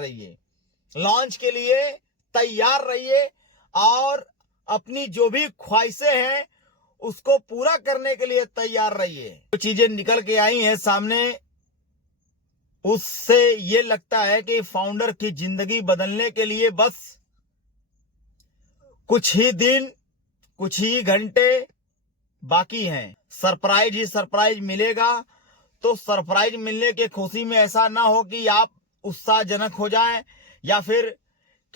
रहिए, लॉन्च के लिए तैयार रहिए और अपनी जो भी ख्वाहिशें हैं उसको पूरा करने के लिए तैयार रहिए। जो चीजें निकल के आई हैं सामने, उससे ये लगता है कि फाउंडर की जिंदगी बदलने के लिए बस कुछ ही दिन, कुछ ही घंटे बाकी हैं। सरप्राइज ही सरप्राइज मिलेगा। तो सरप्राइज मिलने के खुशी में ऐसा ना हो कि आप उत्साहजनक हो जाएं या फिर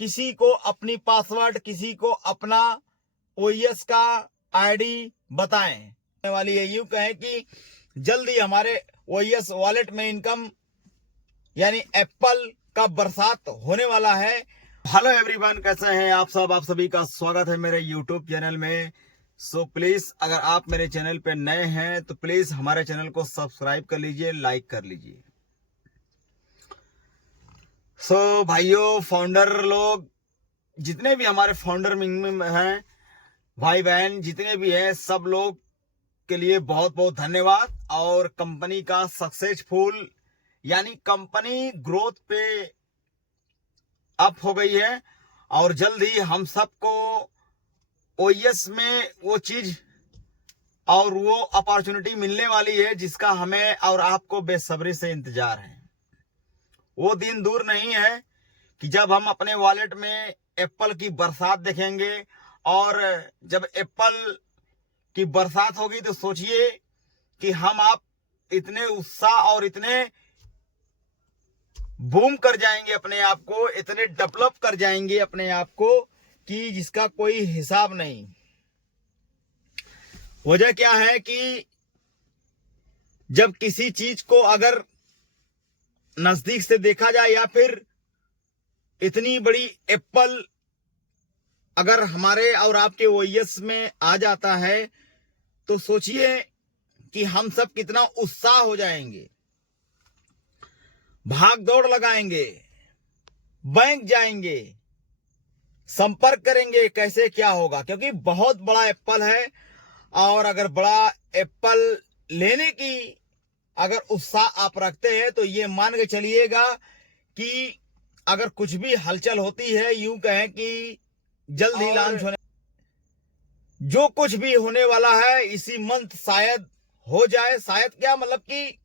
किसी को अपनी पासवर्ड, किसी को अपना ओएस का आईडी बताएं। वाली है, यूं कहें कि जल्द ही हमारे ओएस वॉलेट में इनकम यानी एप्पल का बरसात होने वाला है। हेलो एवरीवन, कैसे हैं आप सब? आप सभी का स्वागत है मेरे यूट्यूब चैनल में। सो प्लीज, अगर आप मेरे चैनल पे नए हैं तो प्लीज हमारे चैनल को सब्सक्राइब कर लीजिए, लाइक कर लीजिए। सो भाइयों, फाउंडर लोग, जितने भी हमारे फाउंडर में हैं, भाई बहन जितने भी हैं, सब लोग के लिए बहुत बहुत धन्यवाद। और कंपनी का सक्सेसफुल यानी कंपनी ग्रोथ पे अप हो गई है और जल्द ही हम सबको ओएस में वो चीज और वो अपॉर्चुनिटी मिलने वाली है जिसका हमें और आपको बेसब्री से इंतजार है। वो दिन दूर नहीं है कि जब हम अपने वॉलेट में एप्पल की बरसात देखेंगे। और जब एप्पल की बरसात होगी तो सोचिए कि हम आप इतने उत्साह और इतने बूम कर जाएंगे अपने आप को, इतने डेवलप कर जाएंगे अपने आप को कि जिसका कोई हिसाब नहीं। वजह क्या है कि जब किसी चीज को अगर नजदीक से देखा जाए या फिर इतनी बड़ी एप्पल अगर हमारे और आपके ओएस में आ जाता है तो सोचिए कि हम सब कितना उत्साह हो जाएंगे, भाग दौड़ लगाएंगे, बैंक जाएंगे, संपर्क करेंगे कैसे क्या होगा, क्योंकि बहुत बड़ा एप्पल है। और अगर बड़ा एप्पल लेने की अगर उत्साह आप रखते हैं तो ये मान के चलिएगा कि अगर कुछ भी हलचल होती है, यूं कहें कि जल्द ही लॉन्च होने, जो कुछ भी होने वाला है इसी मंथ शायद हो जाए। शायद क्या मतलब कि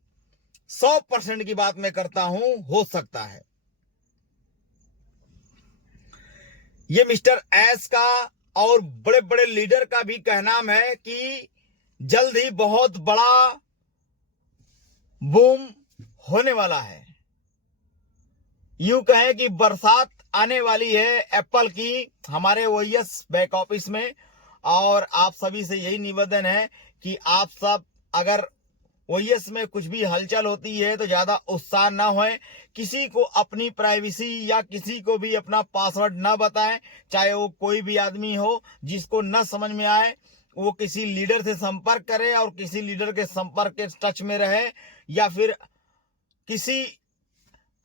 100% की बात मैं करता हूं, हो सकता है। ये मिस्टर एस का और बड़े बड़े लीडर का भी कहना है कि जल्द ही बहुत बड़ा बूम होने वाला है। यूं कहें कि बरसात आने वाली है एप्पल की हमारे ओएस बैक ऑफिस में। और आप सभी से यही निवेदन है कि आप सब अगर ओएस में कुछ भी हलचल होती है तो ज्यादा उत्साह ना होए, किसी को अपनी प्राइवेसी या किसी को भी अपना पासवर्ड ना बताएं। चाहे वो कोई भी आदमी हो, जिसको न समझ में आए वो किसी लीडर से संपर्क करे और किसी लीडर के संपर्क के टच में रहे, या फिर किसी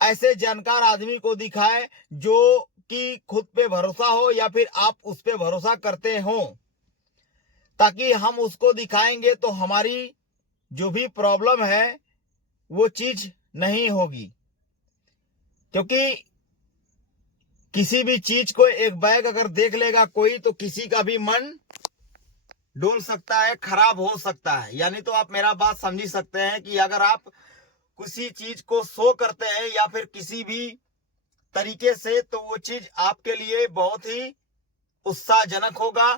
ऐसे जानकार आदमी को दिखाए जो कि खुद पे भरोसा हो या फिर आप उस पे भरोसा करते हो, ताकि हम उसको दिखाएंगे तो हमारी जो भी प्रॉब्लम है वो चीज नहीं होगी। क्योंकि किसी भी चीज को एक बैग अगर देख लेगा कोई तो किसी का भी मन डोल सकता है, खराब हो सकता है। यानी तो आप मेरा बात समझ सकते हैं कि अगर आप किसी चीज को शो करते हैं या फिर किसी भी तरीके से तो वो चीज आपके लिए बहुत ही उत्साहजनक होगा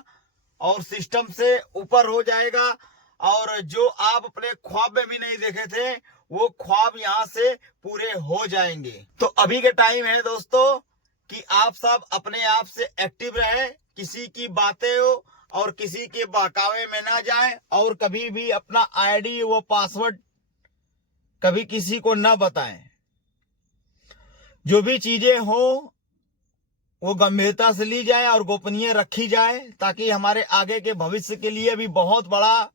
और सिस्टम से ऊपर हो जाएगा। और जो आप अपने ख्वाब में भी नहीं देखे थे वो ख्वाब यहां से पूरे हो जाएंगे। तो अभी के टाइम है दोस्तों कि आप सब अपने आप से एक्टिव रहें, किसी की बातें हो और किसी के बहकावे में ना जाएं और कभी भी अपना आईडी वो पासवर्ड कभी किसी को ना बताएं। जो भी चीजें हो वो गंभीरता से ली जाए और गोपनीय रखी जाए, ताकि हमारे आगे के भविष्य के लिए भी बहुत बड़ा।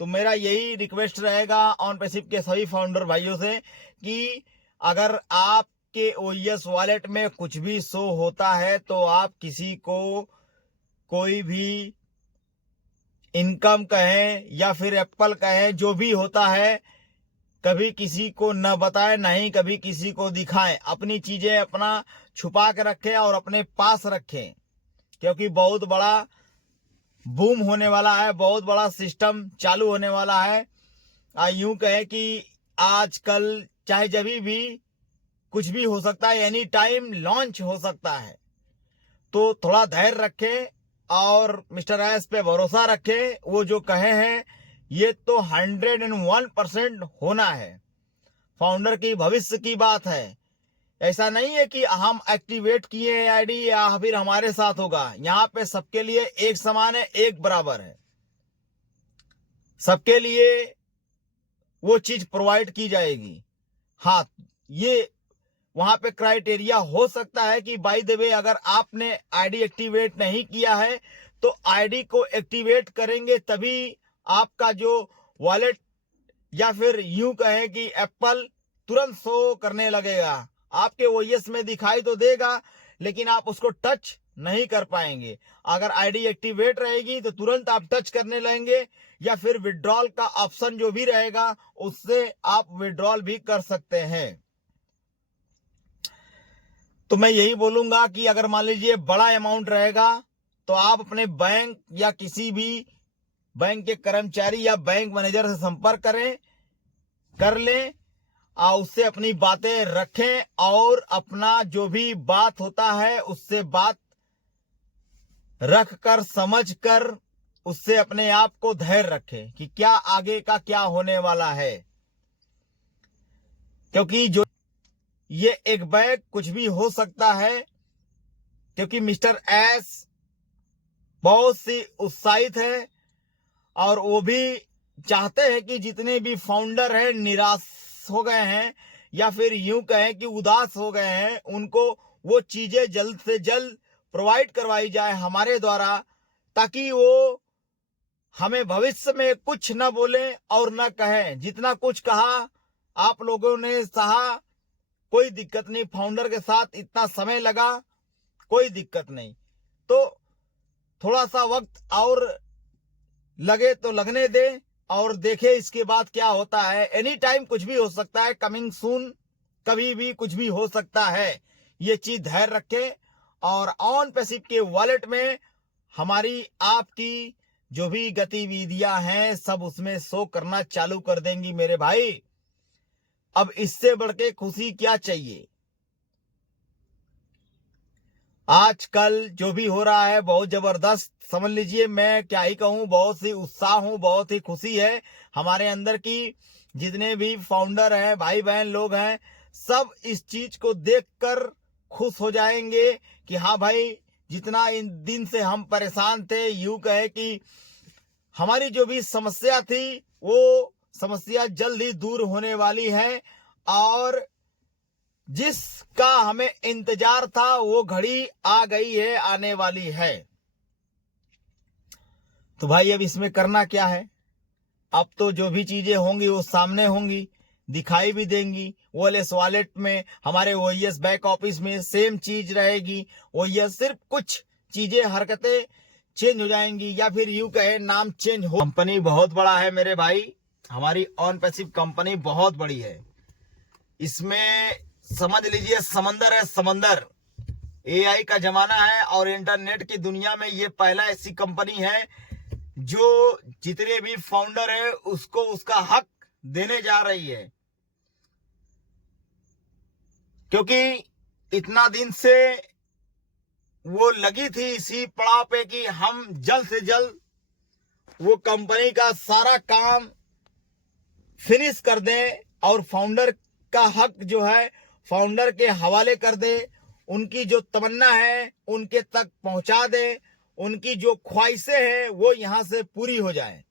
तो मेरा यही रिक्वेस्ट रहेगा ऑन पैसिव के सभी फाउंडर भाइयों से कि अगर आपके ओएस वॉलेट में कुछ भी शो होता है तो आप किसी को कोई भी इनकम कहें या फिर एप्पल कहें, जो भी होता है कभी किसी को न बताएं, न ही कभी किसी को दिखाएं। अपनी चीजें अपना छुपा के रखें और अपने पास रखें, क्योंकि बहुत बड़ा बूम होने वाला है, बहुत बड़ा सिस्टम चालू होने वाला है। यूं कहे कि आजकल चाहे जब भी कुछ भी हो सकता है, एनी टाइम लॉन्च हो सकता है। तो थोड़ा धैर्य रखें और मिस्टर एस पे भरोसा रखें। वो जो कहे हैं ये तो 101% होना है। फाउंडर की भविष्य की बात है। ऐसा नहीं है कि हम एक्टिवेट किए आईडी या फिर हमारे साथ होगा। यहाँ पे सबके लिए एक समान है, एक बराबर है। सबके लिए वो चीज प्रोवाइड की जाएगी। हाँ, ये वहां पे क्राइटेरिया हो सकता है कि बाय द वे अगर आपने आईडी एक्टिवेट नहीं किया है तो आईडी को एक्टिवेट करेंगे तभी आपका जो वॉलेट या फिर यूं कहें कि एप्पल तुरंत शो करने लगेगा। आपके ओएस में दिखाई तो देगा, लेकिन आप उसको टच नहीं कर पाएंगे। अगर आईडी एक्टिवेट रहेगी तो तुरंत आप टच करने लगेंगे, या फिर विड्रॉल का ऑप्शन जो भी रहेगा उससे आप विड्रॉल भी कर सकते हैं। तो मैं यही बोलूंगा कि अगर मान लीजिए बड़ा अमाउंट रहेगा तो आप अपने बैंक या किसी भी बैंक के कर्मचारी या बैंक मैनेजर से संपर्क कर लें और उससे अपनी बातें रखें और अपना जो भी बात होता है उससे बात रख कर समझ कर उससे अपने आप को धैर्य रखें कि क्या आगे का क्या होने वाला है। क्योंकि जो ये एक बैग कुछ भी हो सकता है, क्योंकि मिस्टर एस बहुत सी उत्साहित है और वो भी चाहते हैं कि जितने भी फाउंडर हैं निराश हो गए हैं या फिर यूं कहें कि उदास हो गए हैं, उनको वो चीजें जल्द से जल्द प्रोवाइड करवाई जाए हमारे द्वारा, ताकि वो हमें भविष्य में कुछ न बोले और न कहें। जितना कुछ कहा आप लोगों ने सहा, कोई दिक्कत नहीं। फाउंडर के साथ इतना समय लगा, कोई दिक्कत नहीं। तो थोड़ा सा वक्त और लगे तो लगने दे और देखे इसके बाद क्या होता है। एनी टाइम कुछ भी हो सकता है, कमिंग सून, कभी भी कुछ भी हो सकता है। ये चीज धैर्य रखें और ऑन पैसिव के वॉलेट में हमारी आपकी जो भी गतिविधियां हैं सब उसमें शो करना चालू कर देंगी मेरे भाई। अब इससे बढ़ के खुशी क्या चाहिए। आजकल जो भी हो रहा है बहुत जबरदस्त, समझ लीजिए, मैं क्या ही कहूं, बहुत ही उत्साह हूं, बहुत ही खुशी है हमारे अंदर की। जितने भी फाउंडर हैं, भाई बहन लोग हैं, सब इस चीज को देखकर खुश हो जाएंगे कि हाँ भाई, जितना इन दिन से हम परेशान थे, यूं कहे कि हमारी जो भी समस्या थी वो समस्या जल्द ही दूर होने वाली है और जिसका हमें इंतजार था वो घड़ी आ गई है, आने वाली है। तो भाई अब इसमें करना क्या है। अब तो जो भी चीजें होंगी वो सामने होंगी, दिखाई भी देंगी। वॉलेस वॉलेट में हमारे ओएस बैक ऑफिस में सेम चीज रहेगी। ओएस सिर्फ कुछ चीजें, हरकतें चेंज हो जाएंगी या फिर यूं कहे नाम चेंज हो। कंपनी बहुत बड़ा है मेरे भाई, हमारी ऑन पैसिव कंपनी बहुत बड़ी है। इसमें समझ लीजिए समंदर है, समंदर। एआई का जमाना है और इंटरनेट की दुनिया में ये पहला ऐसी कंपनी है जो जितने भी फाउंडर है उसको उसका हक देने जा रही है। क्योंकि इतना दिन से वो लगी थी इसी पड़ाव पे कि हम जल्द से जल्द वो कंपनी का सारा काम फिनिश कर दें और फाउंडर का हक जो है फाउंडर के हवाले कर दे। उनकी जो तमन्ना है उनके तक पहुंचा दे। उनकी जो ख्वाहिशें हैं वो यहां से पूरी हो जाए।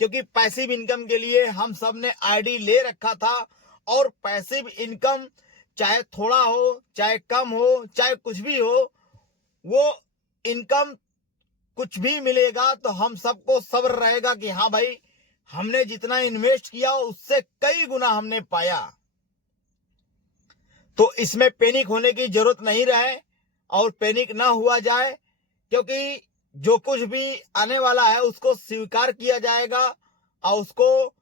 क्योंकि पैसिव इनकम के लिए हम सब ने आईडी ले रखा था और पैसिव इनकम चाहे थोड़ा हो, चाहे कम हो, चाहे कुछ भी हो, वो इनकम कुछ भी मिलेगा तो हम सबको सब्र रहेगा कि हाँ भाई, हमने जितना इन्वेस्ट किया उससे कई गुना हमने पाया। तो इसमें पैनिक होने की जरूरत नहीं रहे और पैनिक ना हुआ जाए, क्योंकि जो कुछ भी आने वाला है उसको स्वीकार किया जाएगा और उसको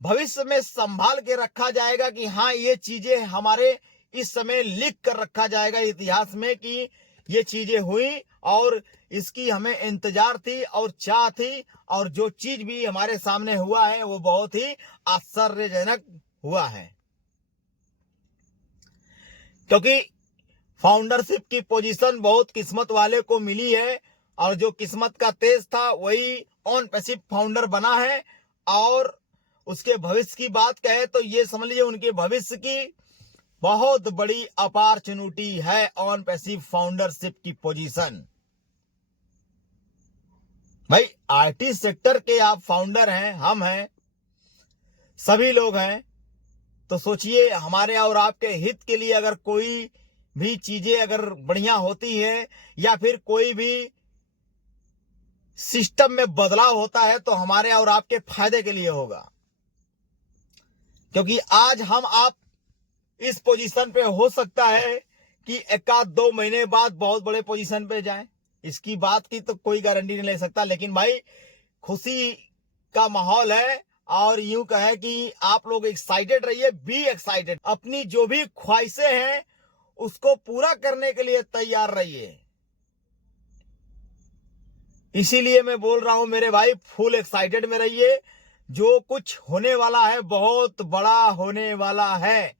भविष्य में संभाल के रखा जाएगा कि हाँ, ये चीजें हमारे इस समय लिख कर रखा जाएगा इतिहास में कि ये चीजें हुई और इसकी हमें इंतजार थी और चाह थी, और जो चीज भी हमारे सामने हुआ है वो बहुत ही आश्चर्यजनक हुआ है। क्योंकि फाउंडरशिप की पोजीशन बहुत किस्मत वाले को मिली है, और जो किस्मत का तेज था वही ऑन पैसिव फाउंडर बना है। और उसके भविष्य की बात कहे तो ये समझ लीजिए उनके भविष्य की बहुत बड़ी अपॉर्चुनिटी है ऑन पैसिव फाउंडरशिप की पोजीशन। भाई आईटी सेक्टर के आप फाउंडर हैं, हम हैं, सभी लोग हैं, तो सोचिए हमारे और आपके हित के लिए अगर कोई भी चीजें अगर बढ़िया होती है या फिर कोई भी सिस्टम में बदलाव होता है तो हमारे और आपके फायदे के लिए होगा। क्योंकि आज हम आप इस पोजीशन पे हो सकता है कि 1-2 महीने बाद बहुत बड़े पोजीशन पे जाएं, इसकी बात की तो कोई गारंटी नहीं ले सकता। लेकिन भाई खुशी का माहौल है, और यूं कहे कि आप लोग एक्साइटेड रहिए, बी एक्साइटेड, अपनी जो भी ख्वाहिशें हैं उसको पूरा करने के लिए तैयार रहिए। इसीलिए मैं बोल रहा हूं मेरे भाई, फुल एक्साइटेड में रहिए, जो कुछ होने वाला है बहुत बड़ा होने वाला है।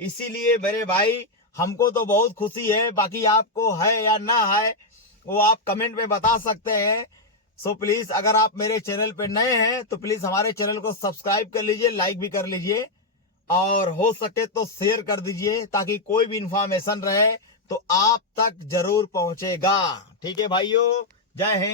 इसीलिए मेरे भाई हमको तो बहुत खुशी है, बाकी आपको है या ना है वो आप कमेंट में बता सकते हैं। सो प्लीज अगर आप मेरे चैनल पे नए हैं तो प्लीज हमारे चैनल को सब्सक्राइब कर लीजिए, लाइक भी कर लीजिए, और हो सके तो शेयर कर दीजिए, ताकि कोई भी इंफॉर्मेशन रहे तो आप तक जरूर पहुंचेगा। ठीक है भाइयों, जय हिंद।